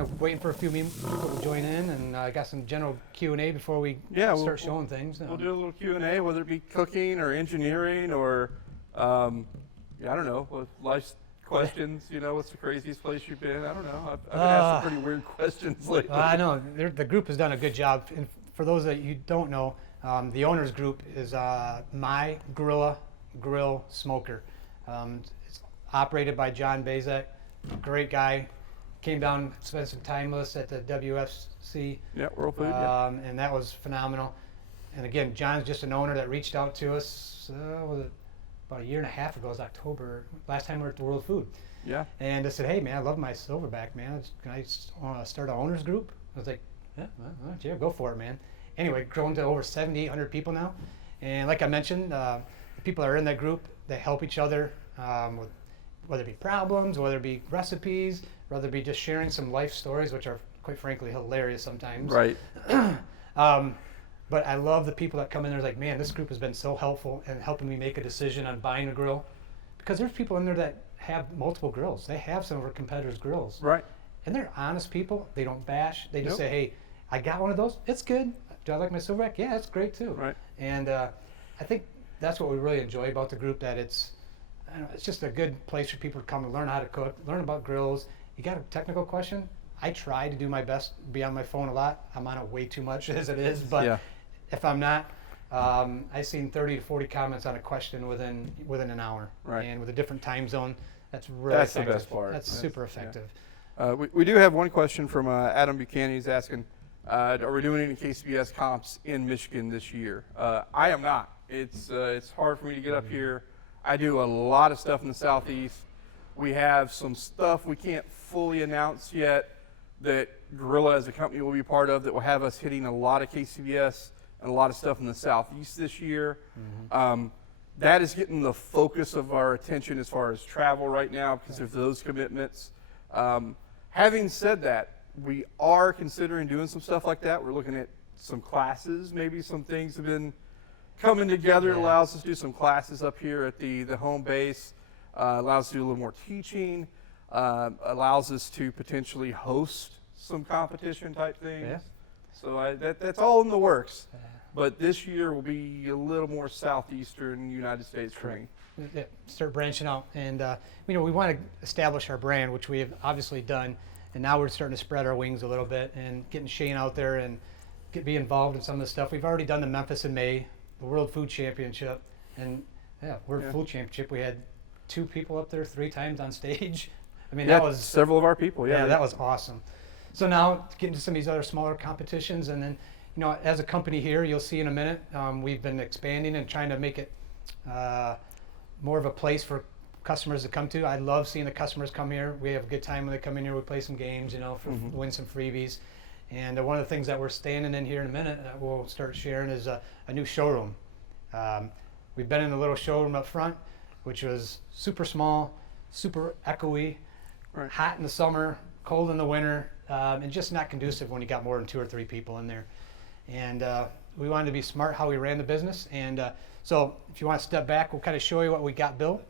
kind of waiting for a few people to join in, and I got some general Q&A before we start showing things. We'll do a little Q&A, whether it be cooking or engineering or, I don't know, life's questions. You know, what's the craziest place you've been? I don't know. I've been asked some pretty weird questions lately. I know. The group has done a good job. And for those that you don't know, the owners group is My Grilla Grill Smoker. It's operated by John Bazek, great guy. Came down, spent some time with us at the WFC. Yeah, World Food. And that was phenomenal. And again, John's just an owner that reached out to us about a year and a half ago. It was October, last time we were at the World Food. Yeah. And I said, hey man, I love my Silverback, man. Can I start an owners group? I was like, yeah, go for it, man. Anyway, grown to over 7,800 people now. And like I mentioned, the people that are in that group, they help each other with whether it be problems, whether it be recipes, whether it be just sharing some life stories, which are quite frankly hilarious sometimes. Right. But I love the people that come in there like, man, this group has been so helpful in helping me make a decision on buying a grill. Because there's people in there that have multiple grills. They have some of our competitors' grills. Right. And they're honest people. They don't bash. They just say, hey, I got one of those. It's good. Do I like my Silverback? Yeah, it's great too. Right. And I think that's what we really enjoy about the group, that it's just a good place for people to come and learn how to cook, learn about grills. You got a technical question? I try to do my best, be on my phone a lot. I'm on it way too much as it is, but if I'm not, I've seen 30 to 40 comments on a question within an hour. Right. And with a different time zone, that's really effective. The best part. That's super effective. Yeah. We do have one question from Adam Buchanan. He's asking, are we doing any KCBS comps in Michigan this year? I am not. It's hard for me to get up here. I do a lot of stuff in the Southeast. We have some stuff we can't fully announce yet that Grilla as a company will be part of, that will have us hitting a lot of KCBS and a lot of stuff in the Southeast this year. That is getting the focus of our attention as far as travel right now because of those commitments. Having said that, we are considering doing some stuff like that. We're looking at some classes, maybe some things have been coming together. It allows us to do some classes up here at the home base, allows us to do a little more teaching, allows us to potentially host some competition type things. Yeah. So that's all in the works. But this year will be a little more southeastern United States for me. Yeah, start branching out, and we want to establish our brand, which we have obviously done, and now we're starting to spread our wings a little bit and getting Shane out there and be involved in some of the stuff. We've already done the Memphis in May, the World Food Championship, and World Food Championship. We had 2 people up there 3 times on stage. I mean, that was several of our people. Yeah, that was awesome. So now getting to some of these other smaller competitions, and then as a company here, you'll see in a minute, we've been expanding and trying to make it more of a place for customers to come to. I love seeing the customers come here. We have a good time when they come in here. We play some games, win some freebies. And one of the things that we're standing in here in a minute that we'll start sharing is a new showroom. We've been in a little showroom up front, which was super small, super echoey, hot in the summer, cold in the winter, and just not conducive when you got more than 2 or 3 people in there. And we wanted to be smart how we ran the business. And so if you want to step back, we'll kind of show you what we got built.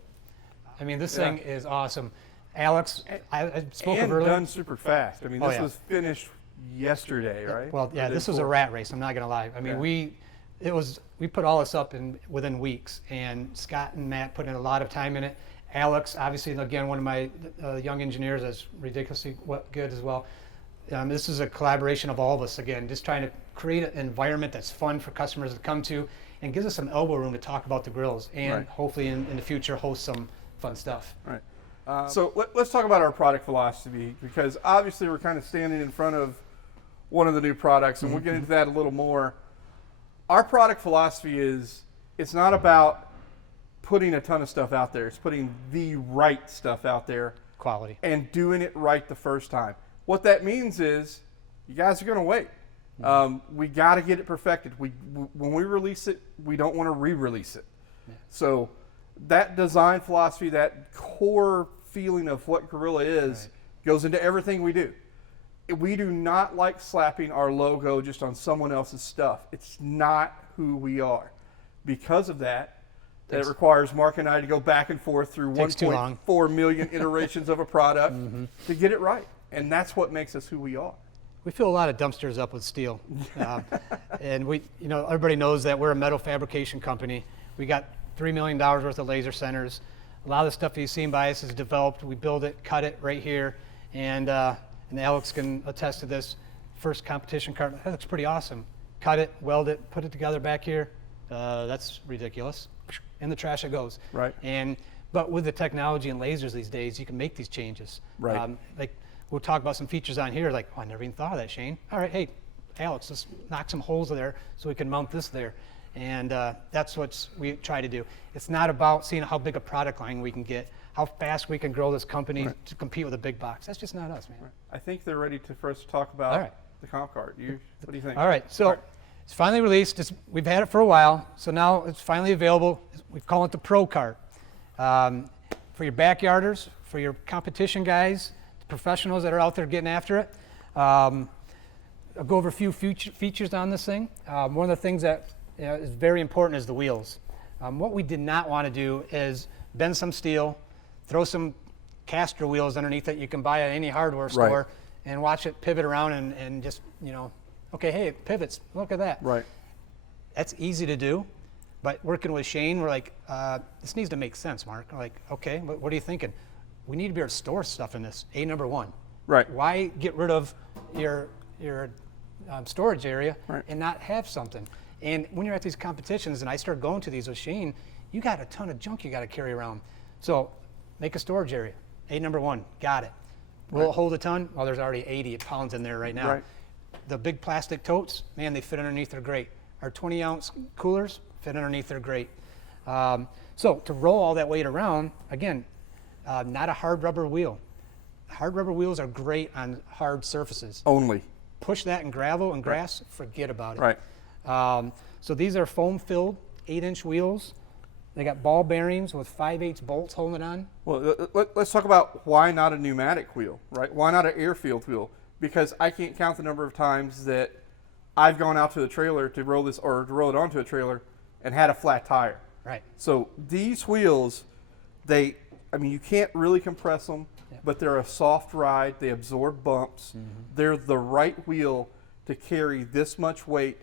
I mean, this thing is awesome. Alex, I spoke of earlier. And done super fast. I mean, this was finished yesterday, right? Well, yeah, this was a rat race. I'm not going to lie. I mean, we put all this up within weeks, and Scott and Matt put in a lot of time in it. Alex, obviously, again, one of my young engineers, that's ridiculously good as well. This is a collaboration of all of us, again, just trying to create an environment that's fun for customers to come to and gives us some elbow room to talk about the grills and hopefully in the future host some fun stuff. Right. So let's talk about our product philosophy, because obviously we're kind of standing in front of one of the new products, and we'll get into that a little more. Our product philosophy is, it's not about putting a ton of stuff out there. It's putting the right stuff out there. Quality. And doing it right the first time. What that means is you guys are going to wait. We got to get it perfected. When we release it, we don't want to re-release it. Yeah. So that design philosophy, that core feeling of what Grilla is, goes into everything we do. We do not like slapping our logo just on someone else's stuff. It's not who we are. Because of that, it requires Mark and I to go back and forth through 1.4 million iterations of a product to get it right. And that's what makes us who we are. We fill a lot of dumpsters up with steel. And everybody knows that we're a metal fabrication company. We got $3 million worth of laser centers. A lot of the stuff that you've seen by us is developed. We build it, cut it right here. And Alex can attest to this. First competition cart, that looks pretty awesome. Cut it, weld it, put it together back here. That's ridiculous. In the trash it goes. Right. But with the technology and lasers these days, you can make these changes. Right. Like we'll talk about some features on here. Like, oh, I never even thought of that, Shane. All right, hey, Alex, let's knock some holes there so we can mount this there. And that's what we try to do. It's not about seeing how big a product line we can get, how fast we can grow this company to compete with a big box. That's just not us, man. Right. I think they're ready for us to talk about the comp cart. What do you think? All right, so it's finally released. We've had it for a while, so now it's finally available. We call it the Pro Cart. For your backyarders, for your competition guys, the professionals that are out there getting after it. I'll go over a few features on this thing. One of the things that is very important is the wheels. What we did not want to do is bend some steel, throw some caster wheels underneath it you can buy at any hardware store, and watch it pivot around and just, okay, hey, it pivots, look at that. Right. That's easy to do, but working with Shane, we're like, this needs to make sense, Mark. We're like, okay, what are you thinking? We need to be able to store stuff in this, number one. Right. Why get rid of your storage area and not have something? And when you're at these competitions, and I start going to these with Shane, you got a ton of junk you got to carry around. So make a storage area. Number one, got it. Will it hold a ton? Well, there's already 80 pounds in there right now. Right. The big plastic totes, man, they fit underneath, they're great. Our 20-ounce coolers fit underneath, they're great. So to roll all that weight around, again, not a hard rubber wheel. Hard rubber wheels are great on hard surfaces. Only. Push that in gravel and grass, forget about it. Right. So these are foam-filled 8-inch wheels. They got ball bearings with 5/8 bolts holding it on. Well, let's talk about why not a pneumatic wheel, right? Why not an air-filled wheel? Because I can't count the number of times that I've gone out to the trailer to roll this or to roll it onto a trailer and had a flat tire. Right. So these wheels, you can't really compress them, but they're a soft ride. They absorb bumps. Mm-hmm. They're the right wheel to carry this much weight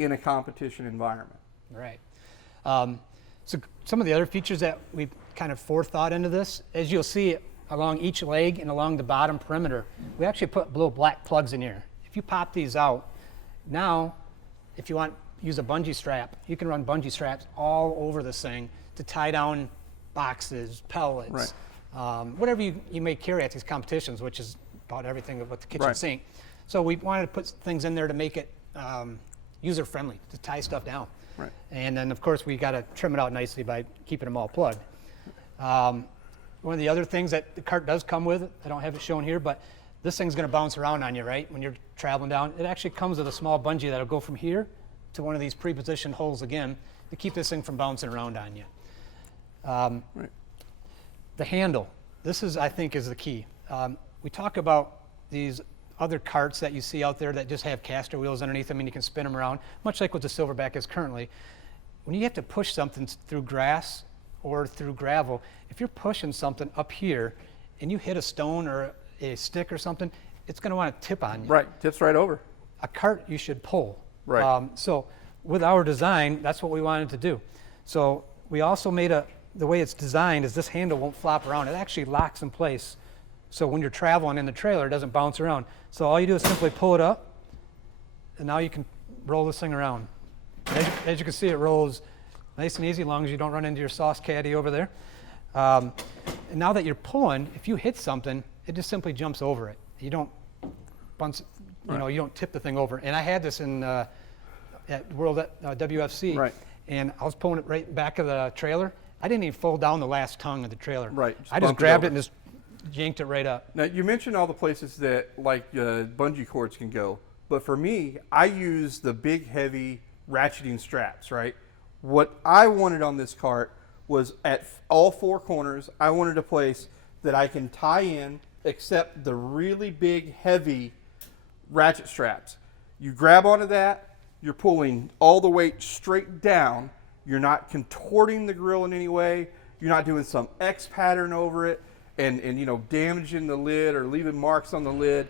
in a competition environment. Right. So some of the other features that we've kind of forethought into this, as you'll see along each leg and along the bottom perimeter, we actually put little black plugs in here. If you pop these out, now if you want to use a bungee strap, you can run bungee straps all over this thing to tie down boxes, pellets, whatever you may carry at these competitions, which is about everything with the kitchen sink. So we wanted to put things in there to make it user-friendly, to tie stuff down. Right. And then, of course, we got to trim it out nicely by keeping them all plugged. One of the other things that the cart does come with, I don't have it shown here, but this thing's going to bounce around on you, right? When you're traveling down, it actually comes with a small bungee that'll go from here to one of these pre-positioned holes again to keep this thing from bouncing around on you. The handle, this is, I think, is the key. We talk about these other carts that you see out there that just have caster wheels underneath them and you can spin them around, much like what the Silverback is currently. When you have to push something through grass or through gravel, if you're pushing something up here and you hit a stone or a stick or something, it's going to want to tip on you. Right, tips right over. A cart you should pull. Right. So with our design, that's what we wanted to do. So we also made the way it's designed is this handle won't flop around. It actually locks in place. So when you're traveling in the trailer, it doesn't bounce around. So all you do is simply pull it up, and now you can roll this thing around. As you can see, it rolls nice and easy, as long as you don't run into your sauce caddy over there. And now that you're pulling, if you hit something, it just simply jumps over it. You don't bounce, you don't tip the thing over. And I had this in at World WFC, and I was pulling it right back of the trailer. I didn't even fold down the last tongue of the trailer. Right. I just grabbed it and just yanked it right up. Now, you mentioned all the places that bungee cords can go, but for me, I use the big, heavy ratcheting straps, right? What I wanted on this cart was at all four corners, I wanted a place that I can tie in, except the really big, heavy ratchet straps. You grab onto that, you're pulling all the weight straight down, you're not contorting the grill in any way, you're not doing some X pattern over it, and damaging the lid or leaving marks on the lid.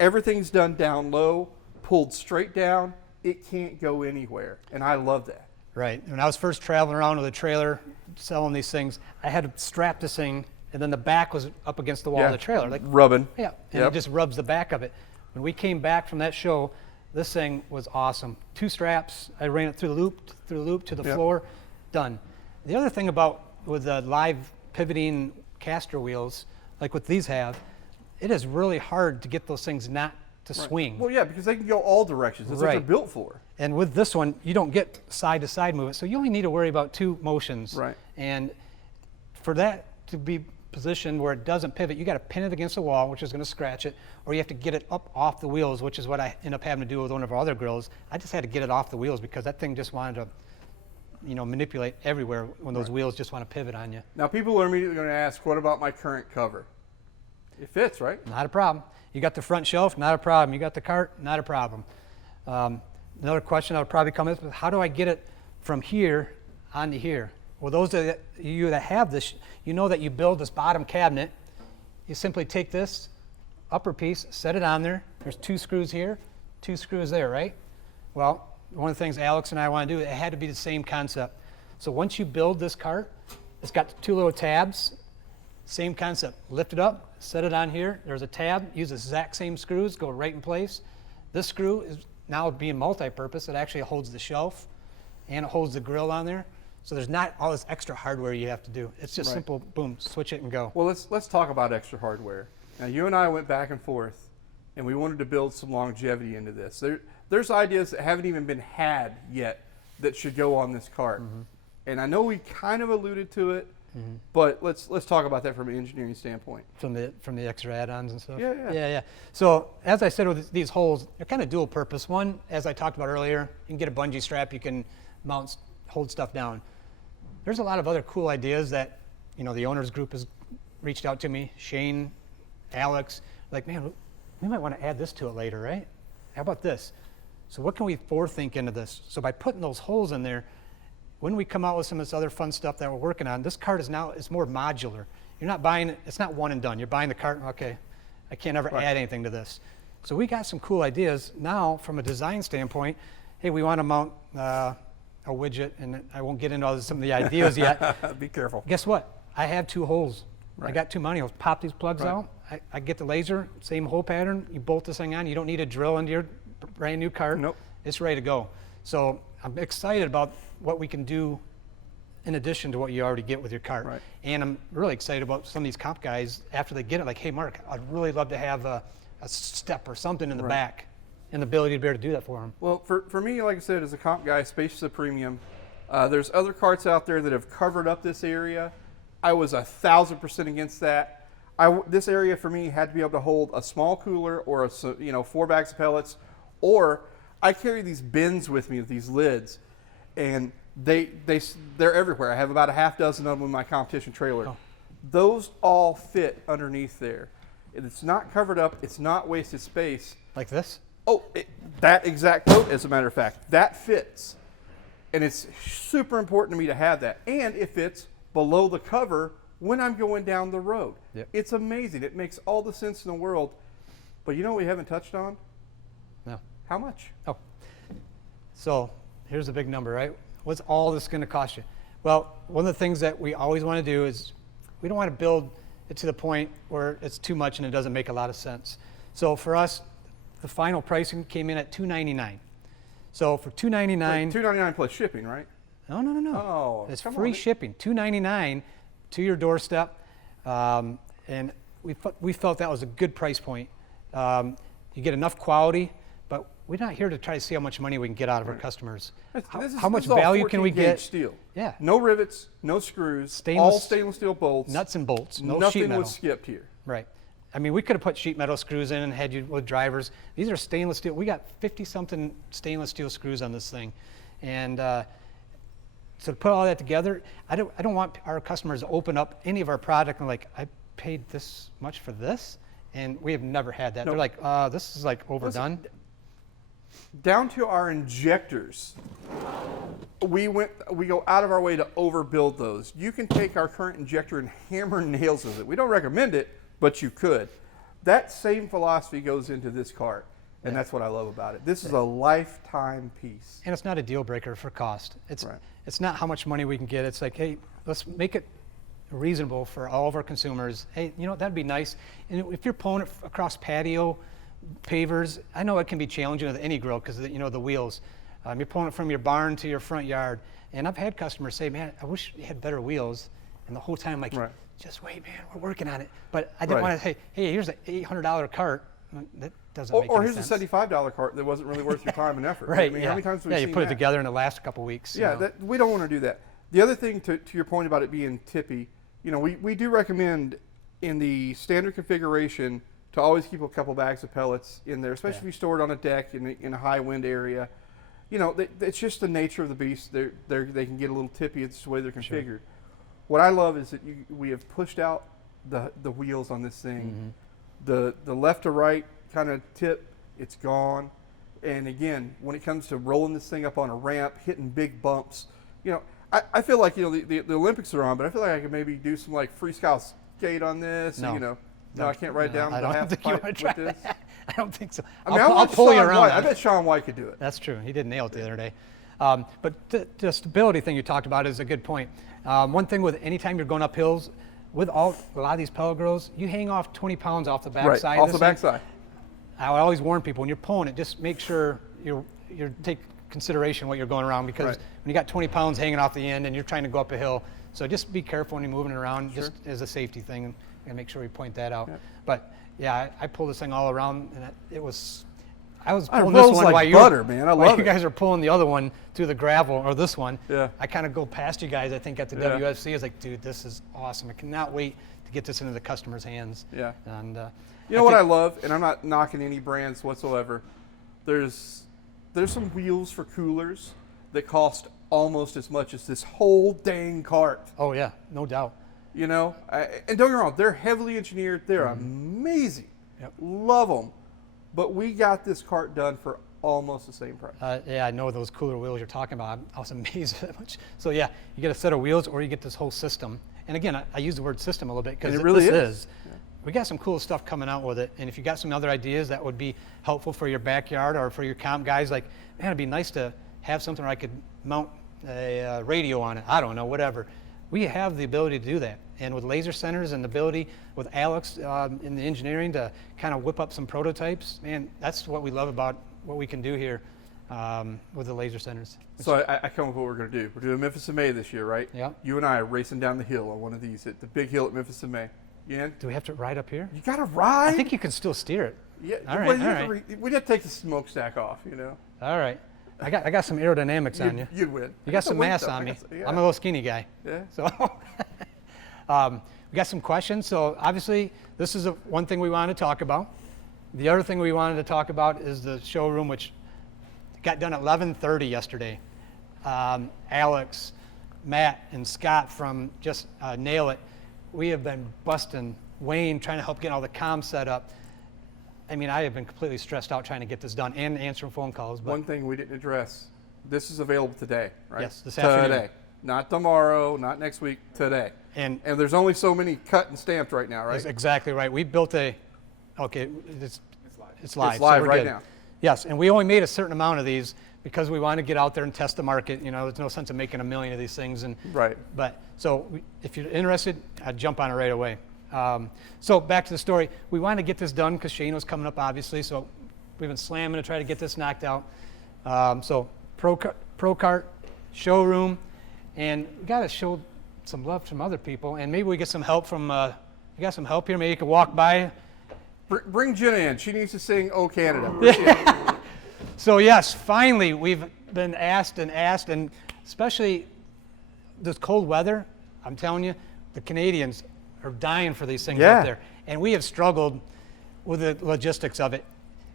Everything's done down low, pulled straight down. It can't go anywhere, and I love that. Right. When I was first traveling around with a trailer selling these things, I had to strap this thing, and then the back was up against the wall of the trailer. Like rubbing. Yeah, and it just rubs the back of it. When we came back from that show, this thing was awesome. 2 straps, I ran it through the loop to the floor, done. The other thing with the live pivoting caster wheels, like what these have, it is really hard to get those things not to swing. Well, yeah, because they can go all directions. That's what they're built for. And with this one, you don't get side to side movement, so you only need to worry about 2 motions. Right. And for that to be positioned where it doesn't pivot, you got to pin it against the wall, which is going to scratch it, or you have to get it up off the wheels, which is what I end up having to do with one of our other grills. I just had to get it off the wheels because that thing just wanted to, manipulate everywhere when those wheels just want to pivot on you. Now, people are immediately going to ask, what about my current cover? It fits, right? Not a problem. You got the front shelf, not a problem. You got the cart, not a problem. Another question that would probably come is, how do I get it from here onto here? Well, those of you that have this, you know that you build this bottom cabinet. You simply take this upper piece, set it on there. There's 2 screws here, 2 screws there, right? Well, one of the things Alex and I want to do, it had to be the same concept. So once you build this cart, it's got 2 little tabs, same concept. Lift it up, set it on here. There's a tab, use the exact same screws, go right in place. This screw is now being multi-purpose. It actually holds the shelf and it holds the grill on there. So there's not all this extra hardware you have to do. It's just simple, boom, switch it and go. Well, let's talk about extra hardware. Now, you and I went back and forth, and we wanted to build some longevity into this. There's ideas that haven't even been had yet that should go on this cart. And I know we kind of alluded to it, but let's talk about that from an engineering standpoint. From the extra add-ons and stuff? Yeah. So as I said with these holes, they're kind of dual purpose. One, as I talked about earlier, you can get a bungee strap, you can hold stuff down. There's a lot of other cool ideas that, the owners group has reached out to me, Shane, Alex, like, man, we might want to add this to it later, right? How about this? So what can we forethink into this? So by putting those holes in there, when we come out with some of this other fun stuff that we're working on, this cart is more modular. You're not buying it, it's not one and done. You're buying the cart, okay, I can't ever add anything to this. So we got some cool ideas. Now, from a design standpoint, hey, we want to mount a widget, and I won't get into some of the ideas yet. Be careful. Guess what? I have 2 holes. I got 2 mounting holes. Pop these plugs out. I get the laser, same hole pattern. You bolt this thing on. You don't need a drill into your brand new cart. Nope. It's ready to go. So I'm excited about what we can do in addition to what you already get with your cart. And I'm really excited about some of these comp guys after they get it. Like, hey, Mark, I'd really love to have a step or something in the back. And the ability to be able to do that for them. Well, for me, like I said, as a comp guy, space is a premium. There's other carts out there that have covered up this area. I was 1,000% against that. This area for me had to be able to hold a small cooler or 4 bags of pellets, or I carry these bins with me with these lids, and they're everywhere. I have about a half dozen of them in my competition trailer. Those all fit underneath there. It's not covered up. It's not wasted space. Like this? Oh, that exact coat, as a matter of fact, that fits. And it's super important to me to have that. And it fits below the cover when I'm going down the road. It's amazing. It makes all the sense in the world. But you know what we haven't touched on? No. How much? Oh. So here's a big number, right? What's all this going to cost you? Well, one of the things that we always want to do is we don't want to build it to the point where it's too much and it doesn't make a lot of sense. So for us, the final pricing came in at $299. So for $299, $299 plus shipping, right? No. Oh, it's free shipping. $299 to your doorstep, and we felt that was a good price point. You get enough quality, but we're not here to try to see how much money we can get out of our customers. How much value can we get? Steel. Yeah. No rivets, no screws. All stainless steel bolts. Nuts and bolts. No Nothing sheet metal. was skipped here. Right. I mean, we could have put sheet metal screws in and had you with drivers. These are stainless steel. We got 50-something stainless steel screws on this thing, and so to put all that together, I don't want our customers to open up any of our product and like, I paid this much for this, and we have never had that. Nope. They're like, this is like overdone. Listen, down to our injectors. we go out of our way to overbuild those. You can take our current injector and hammer nails with it. We don't recommend it, but you could. That same philosophy goes into this cart, and that's what I love about it. This is a lifetime piece. And it's not a deal breaker for cost. It's Right. it's not how much money we can get. It's like, hey, let's make it reasonable for all of our consumers. Hey, you know, that'd be nice. And if you're pulling it across patio pavers, I know it can be challenging with any grill because, you know, the wheels. You're pulling it from your barn to your front yard. And I've had customers say, man, I wish you had better wheels. And the whole time I'm like, Right. just wait, man, we're working on it. But I didn't Right. want to say, hey, here's an $800 cart. That doesn't make Or any here's sense. a $75 cart that wasn't really worth your time and effort. Right, I mean, yeah. how many times have we yeah, you seen put it that? together and it lasts a couple weeks. you Yeah, know. that, we don't want to do that. The other thing, to your point about it being tippy, you know, we do recommend in the standard configuration to always keep a couple bags of pellets in there, especially if you store it on a deck in a high wind area. You know, it's just the nature of the beast. They can get a little tippy. It's just the way they're configured. Sure. What I love is that we have pushed out the wheels on this thing. The left to right kind of tip, it's gone. And again, when it comes to rolling this thing up on a ramp, hitting big bumps, you know, I feel like, you know, the Olympics are on, but I feel like I could maybe do some like freestyle skate on this. No. And, you know, no, I can't ride down I the don't half think you pipe want to with try this. that. I don't think so. I mean, I'll pull you around. I bet Sean White could do it. That's true. He did nail it the other day. But the stability thing you talked about is a good point. One thing with anytime you're going up hills, with a lot of these pellet grills, you hang off 20 pounds off the back Right, side. off of the this thing. back side. I would always warn people when you're pulling it, just make sure you take consideration what you're going around, because Right. when you got 20 pounds hanging off the end and you're trying to go up a hill, so just be careful when you're moving it around, Sure. just as a safety thing, and make sure we point that out. Yep. But yeah, I pulled this thing all around, and I was It pulling this rolls one like while butter, man. I while love you it. guys are pulling the other one through the gravel, or this one. Yeah. I kind of go past you guys, I think, at the Yeah. WFC. I was like, dude, this is awesome. I cannot wait to get this into the customer's hands. Yeah. And You know what I think- love, and I'm not knocking any brands whatsoever. There's some wheels for coolers that cost almost as much as this whole dang cart. Oh yeah, no doubt. You know, and don't get me wrong, they're heavily engineered. They're amazing. Yep. Love them. But we got this cart done for almost the same price. Yeah, I know those cooler wheels you're talking about. I was amazed at that much. So yeah, you get a set of wheels, or you get this whole system. And again, I use the word system a little bit because And it really this is. Yeah. We got some cool stuff coming out with it. And if you got some other ideas that would be helpful for your backyard or for your comp guys, like, man, it'd be nice to have something where I could mount a radio on it. I don't know, whatever. We have the ability to do that. And with laser centers and the ability with Alex in the engineering to kind of whip up some prototypes, man, that's what we love about what we can do here with the laser centers. So I come up with what we're going to do. We're doing Memphis in May this year, right? Yeah. You and I are racing down the hill on one of these, at the big hill at Memphis in May. You in? Do we have to ride up here? You got to ride. I think you can still steer it. Yeah. All right, well, you all have to right. we have to take the smokestack off, you know. All right. I got some aerodynamics on you. You'd win. You got some mass on me. I'm a little skinny guy. Yeah. So we got some questions. So obviously this is one thing we wanted to talk about. The other thing we wanted to talk about is the showroom, which got done at 11:30 yesterday. Alex, Matt, and Scott from Just Nail It, we have been busting Wayne trying to help get all the comms set up. I mean, I have been completely stressed out trying to get this done and answering phone calls. But One thing we didn't address, this is available today, right? Yes, this afternoon. Today. Not tomorrow, not next week, today. And there's only so many cut and stamped right now, right? that's exactly right. We built okay, it's live. It's live, It's live so we're right good. now. Yes, and we only made a certain amount of these because we want to get out there and test the market. You know, there's no sense of making a million of these things. Right. But so if you're interested, I'd jump on it right away. So back to the story. We wanted to get this done because Shane was coming up, obviously. So we've been slamming to try to get this knocked out. So Pro Kart, Showroom, and we got to show some love from other people. And maybe we get some help from, you got some help here? Maybe you could walk by. Bring Jenna in. She needs to sing "Oh Canada." So yes, finally we've been asked, and especially this cold weather, I'm telling you, the Canadians are dying for these things Yeah. up there. And we have struggled with the logistics of it.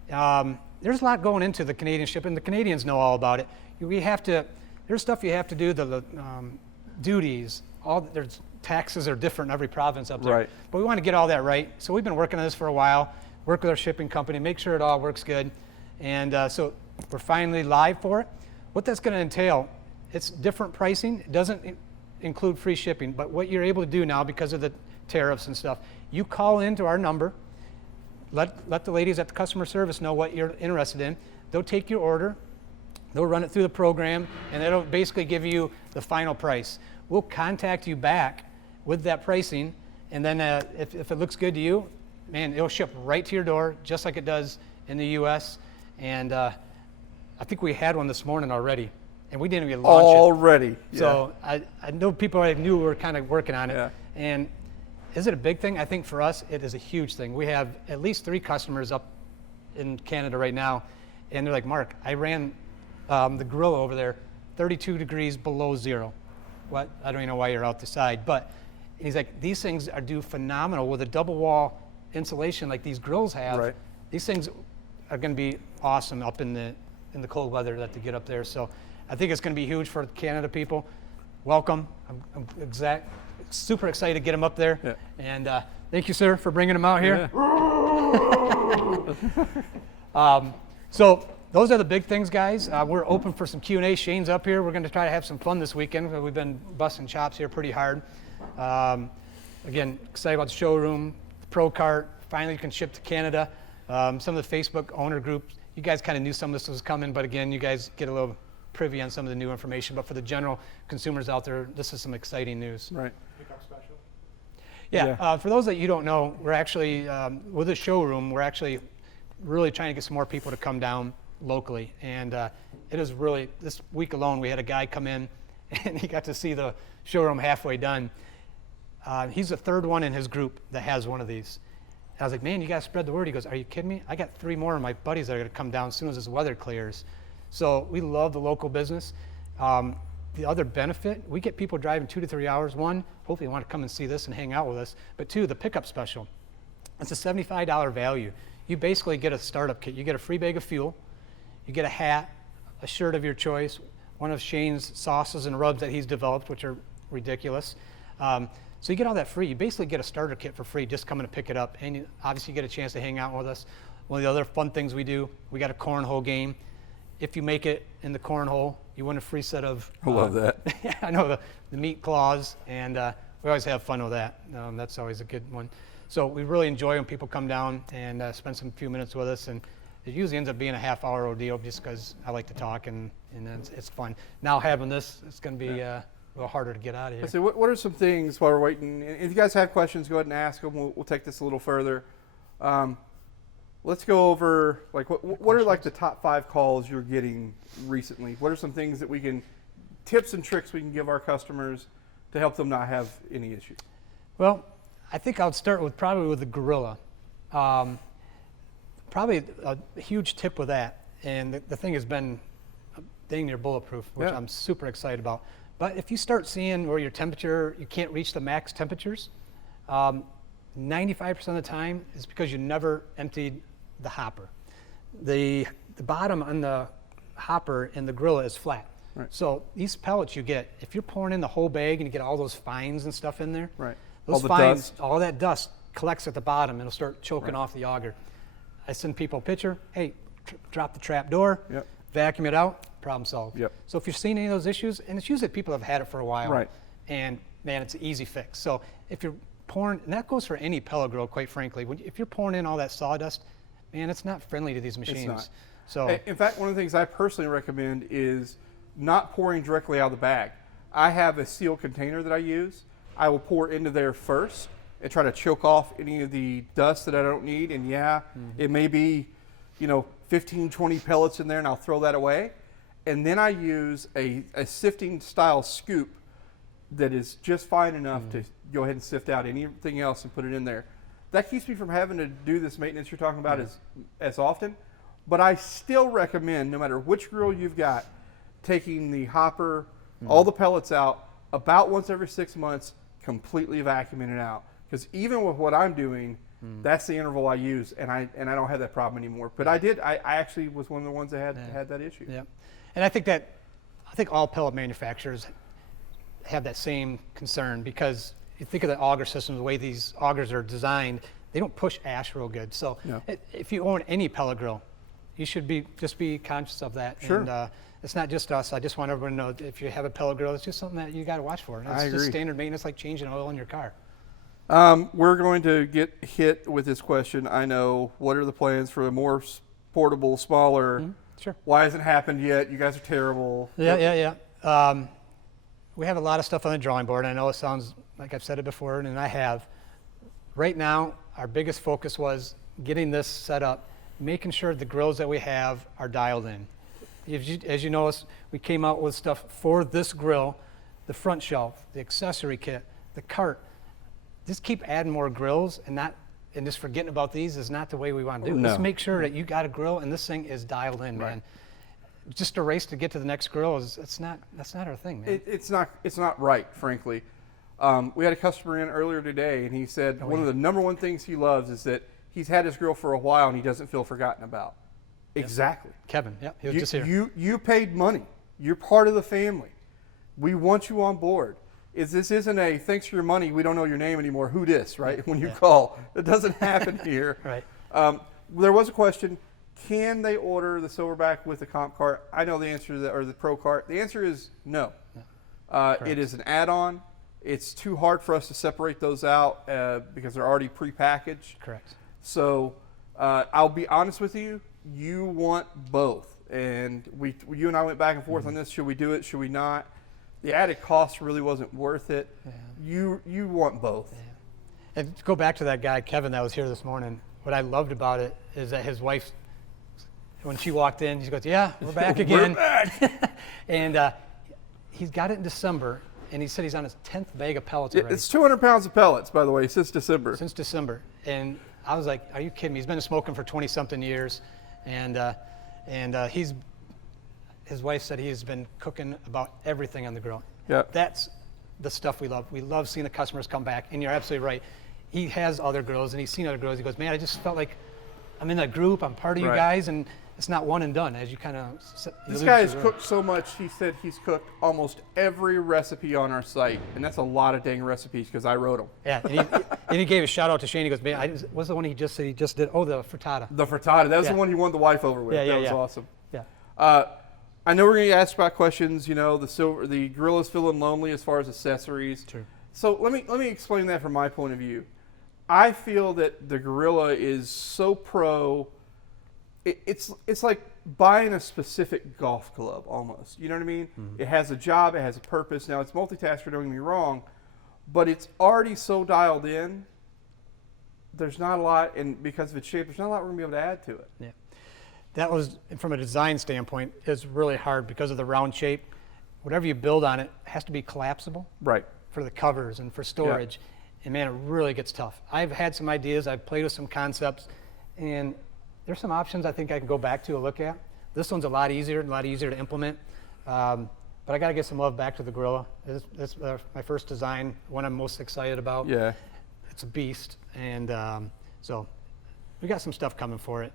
There's a lot going into the Canadian ship, and the Canadians know all about it. There's stuff you have to do, the duties, there's taxes are different in every province up there. Right. But we want to get all that right. So we've been working on this for a while, work with our shipping company, make sure it all works good. And so we're finally live for it. What that's going to entail It's different pricing. It doesn't include free shipping, but what you're able to do now because of the tariffs and stuff, you call into our number, let the ladies at the customer service know what you're interested in. They'll take your order, they'll run it through the program, and it'll basically give you the final price. We'll contact you back with that pricing, and then if it looks good to you, man, it'll ship right to your door, just like it does in the U.S. And I think we had one this morning already, and we didn't even launch it. Already. So I know people I knew were kind of working on it. Yeah. And is it a big thing? I think for us, it is a huge thing. We have at least 3 customers up in Canada right now, and they're like, Mark, I ran the Grilla over there 32 degrees below zero. What? I don't even know why you're out the side. But he's like, these things do phenomenal with a double wall insulation like these grills have. Right. These things are going to be awesome up in the cold weather that they get up there. So I think it's going to be huge for Canada people. Welcome. I'm super excited to get them up there. Yeah. And thank you, sir, for bringing them out here. Yeah. So those are the big things, guys. We're open for some Q&A. Shane's up here. We're going to try to have some fun this weekend. We've been busting chops here pretty hard. Again, excited about the showroom, the Pro Cart. Finally, you can ship to Canada. Some of the Facebook owner groups, you guys kind of knew some of this was coming, but again, you guys get a little privy on some of the new information. But for the general consumers out there, this is some exciting news. Right. Pickup special. Yeah. For those that you don't know, we're actually, with the showroom, we're actually really trying to get some more people to come down locally. And it is really, this week alone, we had a guy come in and he got to see the showroom halfway done. He's the 3rd one in his group that has one of these. And I was like, man, you guys spread the word. He goes, are you kidding me? I got 3 more of my buddies that are going to come down as soon as this weather clears. So we love the local business. The other benefit, we get people driving 2 to 3 hours. 1, hopefully they want to come and see this and hang out with us. But 2, the pickup special. It's a $75 value. You basically get a startup kit. You get a free bag of fuel. You get a hat, a shirt of your choice, one of Shane's sauces and rubs that he's developed, which are ridiculous. So you get all that free. You basically get a starter kit for free, just coming to pick it up. And you obviously get a chance to hang out with us. One of the other fun things we do, we got a cornhole game. If you make it in the cornhole, you win a free set of... I love that. Yeah, I know, the meat claws, and we always have fun with that. That's always a good one. So we really enjoy when people come down and spend some few minutes with us, and it usually ends up being a half-hour ordeal just because I like to talk, and it's fun. Now having this, it's going to be a little harder to get out of here. So what are some things while we're waiting? If you guys have questions, go ahead and ask them. We'll take this a little further. Let's go over, like, what are like the top 5 calls you're getting recently? What are some things that we can, tips and tricks we can give our customers to help them not have any issues? Well, I think I'll start with probably with the Grilla. Probably a huge tip with that, and the thing has been dang near bulletproof, which I'm super excited about. But if you start seeing where your temperature, you can't reach the max temperatures, 95% of the time is because you never emptied the hopper. The bottom on the hopper in the Grilla is flat. Right. So these pellets you get, if you're pouring in the whole bag and you get all those fines and stuff in there, right. those All the fines, dust. all that dust collects at the bottom and it'll start choking off the auger. I send people a picture, hey, drop the trap door, vacuum it out, problem solved. Yep. So if you're seeing any of those issues, and it's usually people have had it for a while, Right. and man, it's an easy fix. So if you're pouring, and that goes for any pellet grill, quite frankly, if you're pouring in all that sawdust, man, it's not friendly to these machines. It's not. So in fact, one of the things I personally recommend is not pouring directly out of the bag. I have a sealed container that I use. I will pour into there first and try to choke off any of the dust that I don't need. And it may be, 15, 20 pellets in there, and I'll throw that away. And then I use a sifting style scoop that is just fine enough to go ahead and sift out anything else and put it in there. That keeps me from having to do this maintenance you're talking about as often. But I still recommend, no matter which grill you've got, taking the hopper, all the pellets out about once every 6 months, completely vacuuming it out. Because even with what I'm doing, that's the interval I use, and I don't have that problem anymore. But I actually was one of the ones that had that issue. Yeah, and I think all pellet manufacturers have that same concern, because you think of the auger systems, the way these augers are designed, they don't push ash real good. So if you own any pellet grill, you should just be conscious of that. Sure. And it's not just us. I just want everyone to know that if you have a pellet grill, it's just something that you got to watch for. And it's just standard maintenance, like changing oil in your car. We're going to get hit with this question. I know. What are the plans for a more portable, smaller? Sure. Why hasn't happened yet? You guys are terrible. Yeah. We have a lot of stuff on the drawing board. I know it sounds like I've said it before, and I have. Right now, our biggest focus was getting this set up, making sure the grills that we have are dialed in. As you notice, we came out with stuff for this grill, the front shelf, the accessory kit, the cart. Just keep adding more grills and just forgetting about these is not the way we want to do it. No. Let's make sure that you got a grill and this thing is dialed in, man. Just a race to get to the next grill that's not our thing, man. It's not right, frankly. We had a customer in earlier today, and he said one of the number one things he loves is that he's had his grill for a while and he doesn't feel forgotten about. Yep. Exactly. Kevin, he was just here. You paid money. You're part of the family. We want you on board. This isn't a thanks for your money, we don't know your name anymore, who dis, right? When you call. It doesn't happen here. Right. There was a question, can they order the Silverback with the comp cart? I know the answer to that, or the Pro cart. The answer is no. It is an add-on. It's too hard for us to separate those out because they're already prepackaged. Correct. So I'll be honest with you, you want both. And you and I went back and forth on this. Should we do it? Should we not? The added cost really wasn't worth it. Yeah. You want both. Yeah. And to go back to that guy, Kevin, that was here this morning, what I loved about it is that his wife, when she walked in, she goes, yeah, we're back again. We're back. And he's got it in December, and he said he's on his 10th bag of pellets already. It's 200 pounds of pellets, by the way, since December. Since December. And I was like, are you kidding me? He's been smoking for 20-something years. And his wife said he's been cooking about everything on the grill. Yep. That's the stuff we love. We love seeing the customers come back. And you're absolutely right. He has other grills, and he's seen other grills. He goes, man, I just felt like I'm in that group. I'm part of you guys, and it's not one and done, as you kind of. This guy has cooked so much. He said he's cooked almost every recipe on our site, and that's a lot of dang recipes because I wrote them. Yeah, and he gave a shout out to Shane. He goes, man, what's the one he just said he just did? Oh, the frittata. The frittata. That was the one he won the wife over with. That was awesome. Yeah. I know we're going to ask about questions. You know, the Grilla's feeling lonely as far as accessories. True. So let me explain that from my point of view. I feel that the Grilla is so pro. It's like buying a specific golf club almost. You know what I mean? Mm-hmm. It has a job. It has a purpose. Now, it's multitasker, don't get me wrong, but it's already so dialed in. There's not a lot, and because of its shape, there's not a lot we're going to be able to add to it. Yeah. That was, from a design standpoint, is really hard because of the round shape. Whatever you build on it has to be collapsible. Right. For the covers and for storage. Yeah. And man, it really gets tough. I've had some ideas. I've played with some concepts, and there's some options I think I can go back to a look at. This one's a lot easier to implement. But I got to get some love back to the Grilla. It's my first design, one I'm most excited about. Yeah. It's a beast, and so we got some stuff coming for it.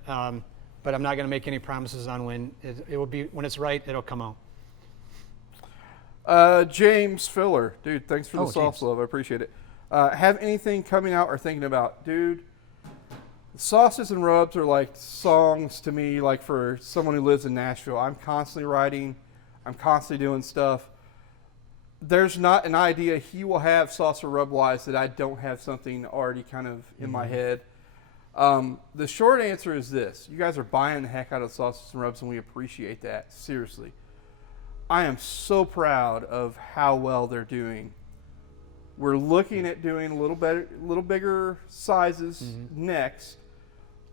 But I'm not going to make any promises on when. It will be when it's right. It'll come out. James Filler, dude, thanks for the sauce James. love. I appreciate it. Have anything coming out or thinking about, dude? Sauces and rubs are like songs to me. Like for someone who lives in Nashville, I'm constantly writing. I'm constantly doing stuff. There's not an idea he will have sauce or rub wise that I don't have something already kind of in my head. The short answer is this. You guys are buying the heck out of sauces and rubs, and we appreciate that. Seriously. I am so proud of how well they're doing. We're looking at doing a little bigger sizes next.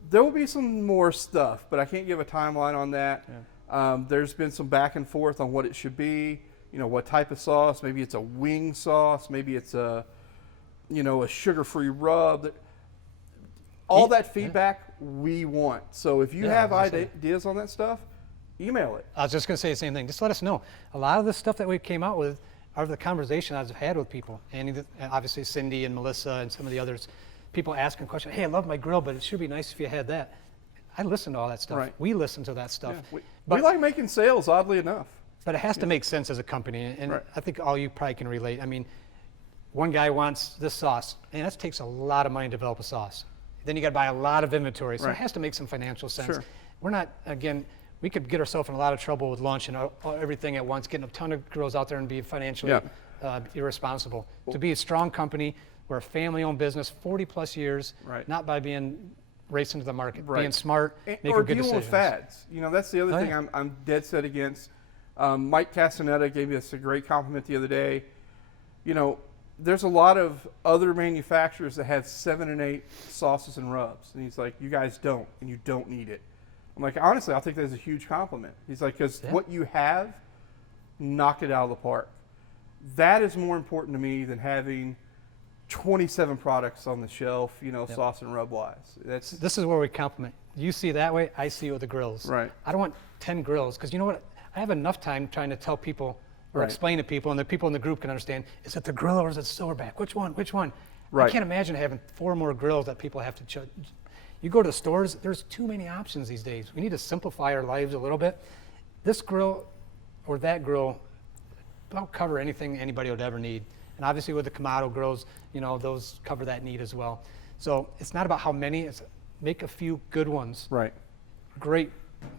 There will be some more stuff, but I can't give a timeline on that. Yeah. There's been some back and forth on what it should be. You know, what type of sauce. Maybe it's a wing sauce. Maybe it's a sugar-free rub. All that feedback we want. So if you have ideas on that stuff, email it. I was just going to say the same thing. Just let us know. A lot of the stuff that we came out with are the conversation I've had with people. And obviously Cindy and Melissa and some of the others, people asking questions. Hey, I love my grill, but it should be nice if you had that. I listen to all that stuff. Right. We listen to that stuff. Yeah, we like making sales, oddly enough. But it has to make sense as a company. And I think all you probably can relate. I mean, one guy wants this sauce, and that takes a lot of money to develop a sauce. Then you got to buy a lot of inventory, so it has to make some financial sense. Sure. we're not, again, we could get ourselves in a lot of trouble with launching everything at once, getting a ton of grills out there and be financially irresponsible. To be a strong company, we're a family-owned business, 40 plus years, not by being racing to the market, being smart, making or good decisions. Or dealing with fads. You know, that's the other thing I'm dead set against. Mike Castaneda gave us a great compliment the other day. You know, there's a lot of other manufacturers that have 7 and 8 sauces and rubs. And he's like, you guys don't, and you don't need it. I'm like, honestly, I'll take that as a huge compliment. He's like, because what you have, knock it out of the park. That is more important to me than having 27 products on the shelf, you know, sauce and rub wise. This is where we compliment. You see it that way, I see it with the grills. Right. I don't want 10 grills, because you know what? I have enough time trying to tell people or explain to people, and the people in the group can understand, is it the grill or is it silverback? Which one? Which one? I can't imagine having 4 more grills that people have to choose. You go to the stores, there's too many options these days. We need to simplify our lives a little bit. This grill or that grill don't cover anything anybody would ever need. And obviously with the KAMADO grills, you know, those cover that need as well. So it's not about how many, it's make a few good ones. Great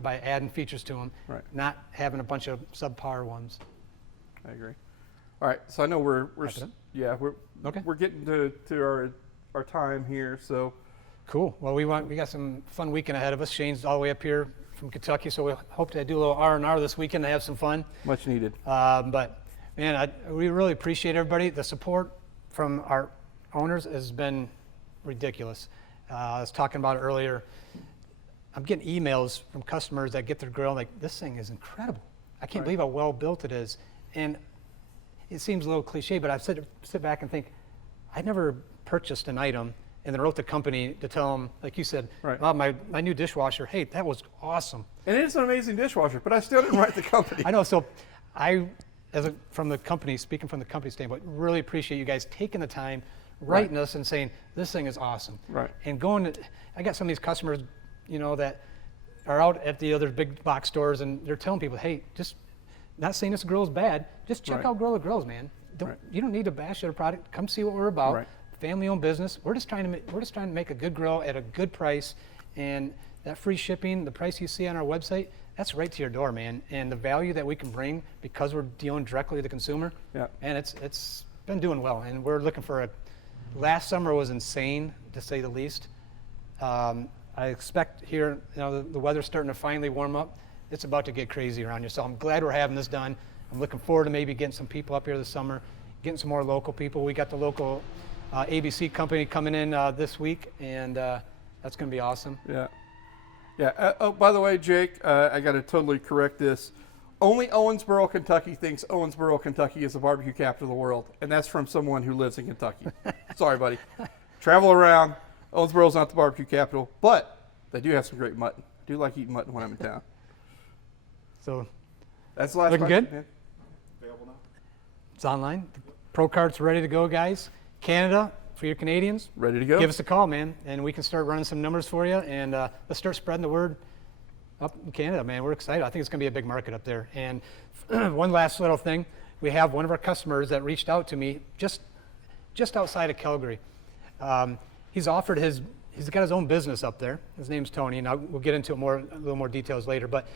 by adding features to them, not having a bunch of subpar ones. I agree. All right, so I know we're getting to our time here, so. Cool. Well, we got some fun weekend ahead of us. Shane's all the way up here from Kentucky, so we hope to do a little R&R this weekend to have some fun. Much needed. But man, we really appreciate everybody. The support from our owners has been ridiculous. I was talking about it earlier. I'm getting emails from customers that get their grill like, this thing is incredible. I can't believe how well built it is. And it seems a little cliche, but I sit back and think, I never purchased an item and then wrote the company to tell them, like you said, oh, my new dishwasher, hey, that was awesome. And it's an amazing dishwasher, but I still didn't write the company. I know, so from the company, speaking from the company standpoint, really appreciate you guys taking the time, writing us and saying, this thing is awesome. And I got some of these customers, you know, that are out at the other big box stores and they're telling people, hey, just not saying this grill is bad, just check out Grilla Grills, man. You don't need to bash their product. Come see what we're about. Family-owned business. We're just trying to make a good grill at a good price, and that free shipping, the price you see on our website, that's right to your door, man. And the value that we can bring because we're dealing directly with the consumer, and it's been doing well. And we're looking for last summer was insane, to say the least. I expect here, you know, the weather's starting to finally warm up. It's about to get crazy around here. So I'm glad we're having this done. I'm looking forward to maybe getting some people up here this summer, getting some more local people. We got the local ABC company coming in this week, and that's going to be awesome. Oh, by the way, Jake, I got to totally correct this. Only Owensboro, Kentucky thinks Owensboro, Kentucky is the barbecue capital of the world, and that's from someone who lives in Kentucky. Sorry, buddy. Travel around. Owensboro's not the barbecue capital, but they do have some great mutton. I do like eating mutton when I'm in town. So that's the last looking question, good? man. Available now? It's online. The Pro Cart's ready to go, guys. Canada, for your Canadians, ready to go. Give us a call, man, and we can start running some numbers for you, and let's start spreading the word up in Canada, man. We're excited. I think it's going to be a big market up there. And one last little thing, we have one of our customers that reached out to me just outside of Calgary. He's got his own business up there. His name's Tony, and we'll get into it a little more details later. But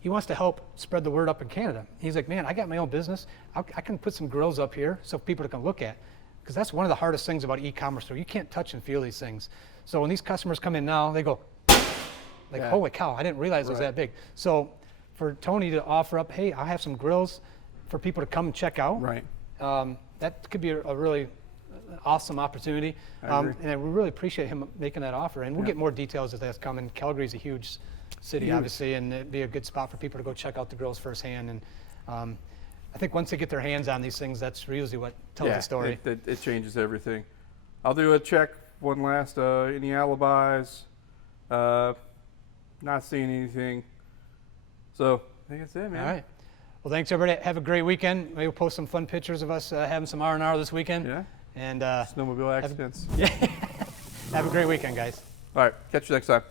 he wants to help spread the word up in Canada. He's like, man, I got my own business. I can put some grills up here so people can look at. Because that's one of the hardest things about e-commerce. So you can't touch and feel these things. So when these customers come in now, they go, like, holy cow, I didn't realize it was that big. So for Tony to offer up, hey, I have some grills for people to come and check out. That could be a really awesome opportunity. And we really appreciate him making that offer. And we'll get more details as that's coming. Calgary's a huge city, obviously, and it'd be a good spot for people to go check out the grills firsthand. And I think once they get their hands on these things, that's usually what tells the story. It changes everything. I'll do a check, one last, any alibis, not seeing anything. So I think that's it, man. All right. Well, thanks, everybody. Have a great weekend. Maybe we'll post some fun pictures of us having some R&R this weekend. And snowmobile accidents. Have a great weekend, guys. All right. Catch you next time.